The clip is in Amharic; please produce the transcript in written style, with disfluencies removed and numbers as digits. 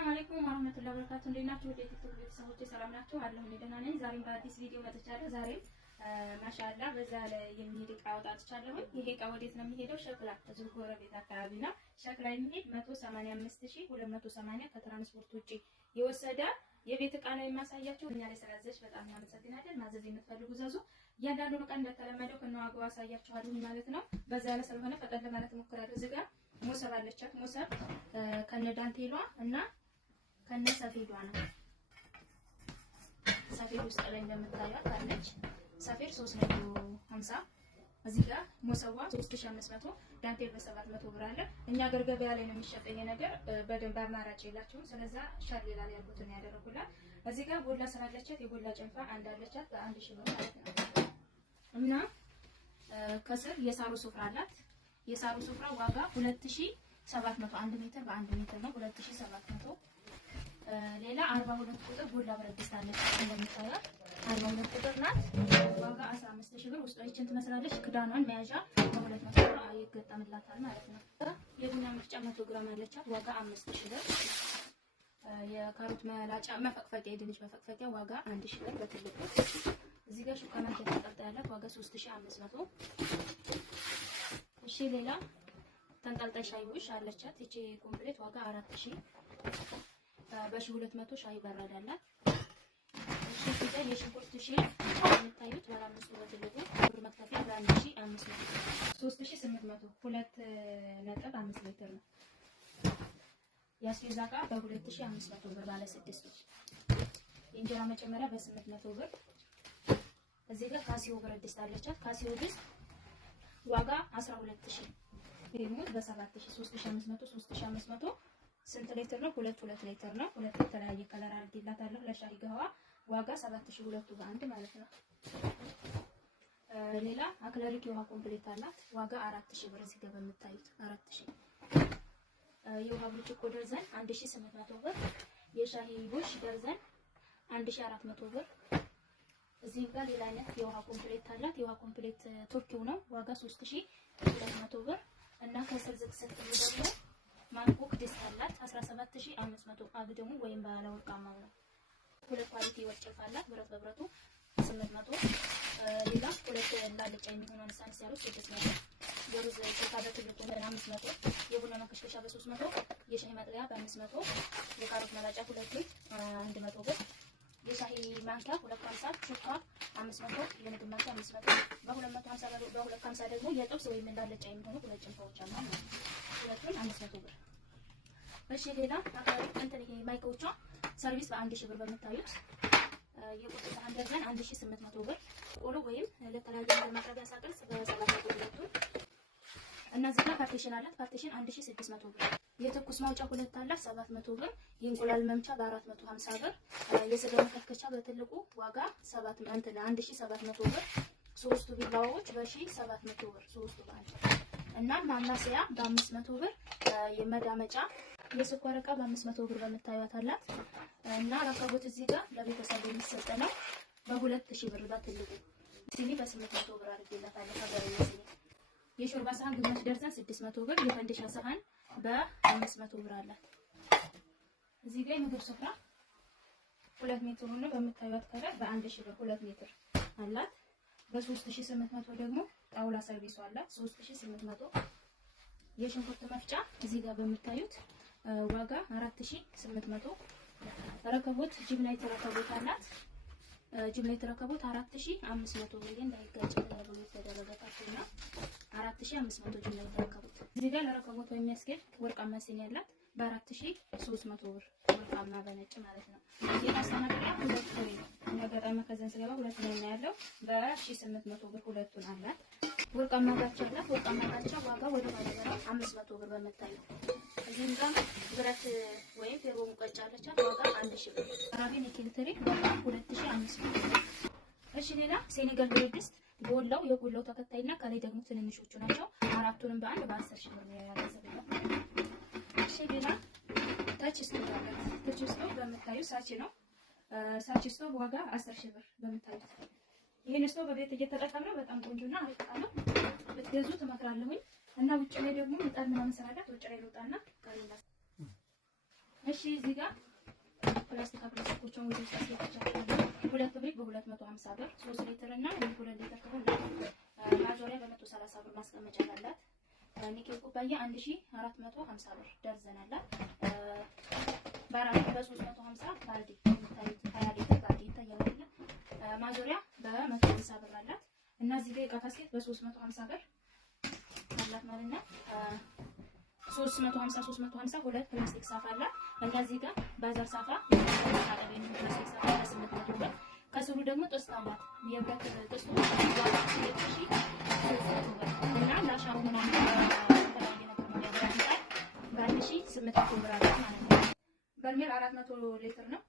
ሰላም አለይኩም ወራህመቱላሂ ወበረካቱ። እንዴት ናችሁ? ወደ ዩቲዩብ ቤተሰቦቼ ሰላም ናችሁ? አለሁ እኔ ደህና ነኝ። ዛሬም በአዲስ ቪዲዮ መጥቻለሁ። ዛሬ ማሻአላ በዛ ላይ የሚሄድ እቃ አውጥቻለሁ። ይሄ እቃ ወዴት ነው የሚሄደው? ሸክላ እዚሁ ጎረቤት አካባቢ ነው። ሸክላ የሚሄድ 185280 ከትራንስፖርት ውጪ የወሰደ የቤት እቃ ነው የማሳያችሁ። እኛ ላይ ስላዘዝሽ በጣም እናመሰግናለን። ማዘዝ የምትፈልጉ ዘዙ። እያንዳንዱን እቃ እንደተለመደው ከነዋጋው አሳያችኋለሁ ማለት ነው። በዛ ላይ ስለሆነ ፈጠን ለማለት እሞክራለሁ። እዚህ ጋር ሞሰብ አለቻት። ሞሰብ ከነ ዳንቴሏ እና ከነ ሰፌዷ ነው። ሰፌድ ውስጥ ላይ እንደምታዩት አለች። ሰፌድ 350። እዚህ ጋር ሞሰቧ 3500፣ ዳንቴል በ700 ብር አለ። እኛ ገር ገበያ ላይ ነው የሚሸጠኝ ነገር በደንብ አማራጭ የላቸውም። ስለዛ ሻል ይላል ያልኩትን ያደረጉላት። እዚህ ጋር ጎላ ስራ አለቻት። የጎላ ጭንፋ አንድ አለቻት በ1000 ብር ማለት ነው። እና ከስር የሳሩ ሱፍራ አላት። የሳሩ ሱፍራ ዋጋ 2700 1 ሜትር በ1 ሜትር ነው 2700። ሌላ 42 ቁጥር ጎላ ብረት ድስት አለች። እንደምታዩት 42 ቁጥር ናት። ዋጋ 15000 ብር። ውስጧ ይችን ትመስላለች። ክዳኗን መያዣ በ200 ብር ይገጠምላታል ማለት ነው። የቡና መፍጫ 100 ግራም አለቻት። ዋጋ 5000 ብር። የካሮት መላጫ መፈቅፈቂያ የድንች መፈቅፈቂያ ዋጋ 1000 ብር በትልቁ። እዚህ ጋር ሹካ ማንኪያ ተጠቅጣያላት ዋጋ 3500። እሺ ሌላ ተንጠልጣይ ሻይ ቡሽ አለቻት። እቺ ኮምፕሌት ዋጋ 4000 በ1200 ሻይ በረዳላት። እሺ ፊደል የሽንኩርት ሺ የምታዩት ባለ 5 በትልቁ ብር መክተፊያ በ1500 3800 2.5 ሊትር ነው። የአስቤዛ ዕቃ በ2500 ብር ባለ 6 የእንጀራ መጨመሪያ በ800 ብር። እዚህ ጋር ካሲዮ ብረት ድስት አለቻት። ካሲዮ ድስት ዋጋ 12000 ሪሞት በ7000 3500 3500 ስንት ሊትር ነው? 2 ሊትር ነው። ሁለት የተለያየ ከለር አድርጌላታለሁ። ለሻይ ገዋ ዋጋ 7000 ሁለቱ በአንድ ማለት ነው። ሌላ አክለሪክ የውሃ ኮምፕሌት አላት። ዋጋ 4000 ብር። እዚህ ጋር በምታዩት 4000። የውሃ ብርጭቆ ደርዘን 1800 ብር። የሻይ ቡሽ ደርዘን 1400 ብር። እዚህ ጋር ሌላ አይነት የውሃ ኮምፕሌት አላት። የውሃ ኮምፕሌት ቱርኪው ነው። ዋጋ 3200 ብር እና ከስር ዝቅዝቅ ደግሞ ማንኮክ ድስት አላት 17500 አግድሙ ወይም ባለ ወርቃማው ነው። ሁለት ኳሊቲ ወርጭፍ አላት። ብረት በብረቱ 800። ሌላ ሁለት ላልጫ የሚሆኑ አነሳንስ ያሉ 600። የሩዝ ጭልፋ በትልቁ 500። የቡና መከሽከሻ በ300። የሻይ መጥለያ በ500። የካሮት መላጫ ሁለቱ 100 ብር። የሻይ ማንኪያ 250። ሹካ 500። የምግብ ማንኪያ 500። በ250 ደግሞ የጥብስ ወይም እንዳለጫ የሚሆኑ ሁለት ጭልፋዎች አሉ ማለት ነው። ሁለቱን 500 ብር። እሺ ሌላ አካባቢ እንትን ይሄ ማይክሮቿ ሰርቪስ በ1000 ብር በምታዩት የቁርጥ ሳህን ደርዘን 1800 ብር። ቆሎ ወይም ለተለያየ ነገር ማቅረቢያ ሳጥን በ700 ብር ሁለቱን። እነዚህ ጋር ፓርቲሽን አላት። ፓርቲሽን 1600 ብር። የትኩስ ማውጫ ሁለት አላት 700 ብር። የእንቁላል መምቻ በ450 ብር። የስጋ መከትከቻ በትልቁ ዋጋ 1700 ብር። ሶስቱ ቢላዋዎች በ1700 ብር ሶስቱ ባንድ እና ማማሰያ በ500 ብር። የመዳመጫ የስኳር ዕቃ በ500 ብር በምታዩት አላት። እና ረከቦት እዚህ ጋር ለቤተሰብ የሚሰጥ ነው በ2000 ብር በትልቁ። ሲኒ በ800 ብር አድርጌላታለሁ። ከበረኛ ሲኒ። የሾርባ ሳህን ግማሽ ደርዘን 600 ብር። የፈንዲሻ ሳህን በ500 ብር አላት። እዚህ ጋር የምግብ ስፍራ 2 ሜትር ሆኖ በምታዩት ከለር በ1000 ብር 2 ሜትር አላት። በ3800 ደግሞ ጣውላ ሰርቪስ አላት 3800። የሽንኩርት መፍጫ እዚህ ጋር በምታዩት ዋጋ 4800። ረከቦት ጅብላይት ረከቦት አላት። ጅብላይት ረከቦት 4500 ብር እንዳይጋጭ ተብሎ የተደረገታችሁና 4500 ጅብላይት ረከቦት። እዚህ ጋር ለረከቦት የሚያስገድ ወርቃማ ሲኒ ያላት በ4300 ብር ወርቃማ በነጭ ማለት ነው። የማስተናገሪያ ሁለት ፍሬ ነገጣማ ከዘን ስገባ ሁለት ነው ያለው በ1800 ብር ሁለቱን አላት። ወርቃማ ጋቻ አላት። ወርቃማ ጋቻ ዋጋ ወደ ባለበራ 500 ብር በመታየው። እዚህም ጋር ብረት ወይም ፌሮ ሙቀጫ አለቻት ዋጋ 1000 ብር። አራቢን የኪልትሪ ዋጋ 2500 ብር። እሺ ሌላ ሴኔጋል ብረት ድስት ጎላው የጎላው ተከታይና ከላይ ደግሞ ትንንሾቹ ናቸው። አራቱንም በአንድ በ10000 ብር ነው ያዘዘው። እሺ ሌላ ታች ስቶቭ አላት። ታች ስቶቭ በምታዩት ሳቺ ነው። ሳቺ ስቶቭ ዋጋ 10000 ብር በምታዩት። ይሄን ስቶቭ በቤት እየተጠቀምነው በጣም ቆንጆና አሪፍ ነው። ብትገዙ ትመክራለሁኝ። እና ውጭ ላይ ደግሞ ምጣድ ምናምን ሰራላት። ውጭ ላይ ልውጣና ቀሪና እሺ እዚህ ጋር ፕላስቲክ ፕላስቲኮችን ወደ ውስጥ አስገብቻለሁ። ሁለት ብሪክ በ250 ብር 3 ሊትር እና 2 ሊትር ከሆነ ማዞሪያ በ130 ብር ማስቀመጫ አላት። ኒኬል ኩባያ 1450 ብር ደርዘን አላት። በ350 ባልዲ ታይት 20 ሊትር ባልዲ ይታያል። ማዞሪያ በ150 ብር አላት እና እዚህ ጋር ዕቃ ካስኬት በ350 ብር አላት ማለት ነው። 350 ሁለት ፕላስቲክ ሳፋ አላት እና እዚህ ጋር ባዛር ሳፋ ታረበ ነው ፕላስቲክ ሳፋ በ800 ብር። ከስሩ ደግሞ ጥስት አላት የብረት ጥስቱ ዋጋ 2300 ብር እና ላሻው ምናምን ተለያየ ነገር ነው ያበራል በ1800 ብር አላት ማለት ነው። በርሜል 400 ሊትር ነው።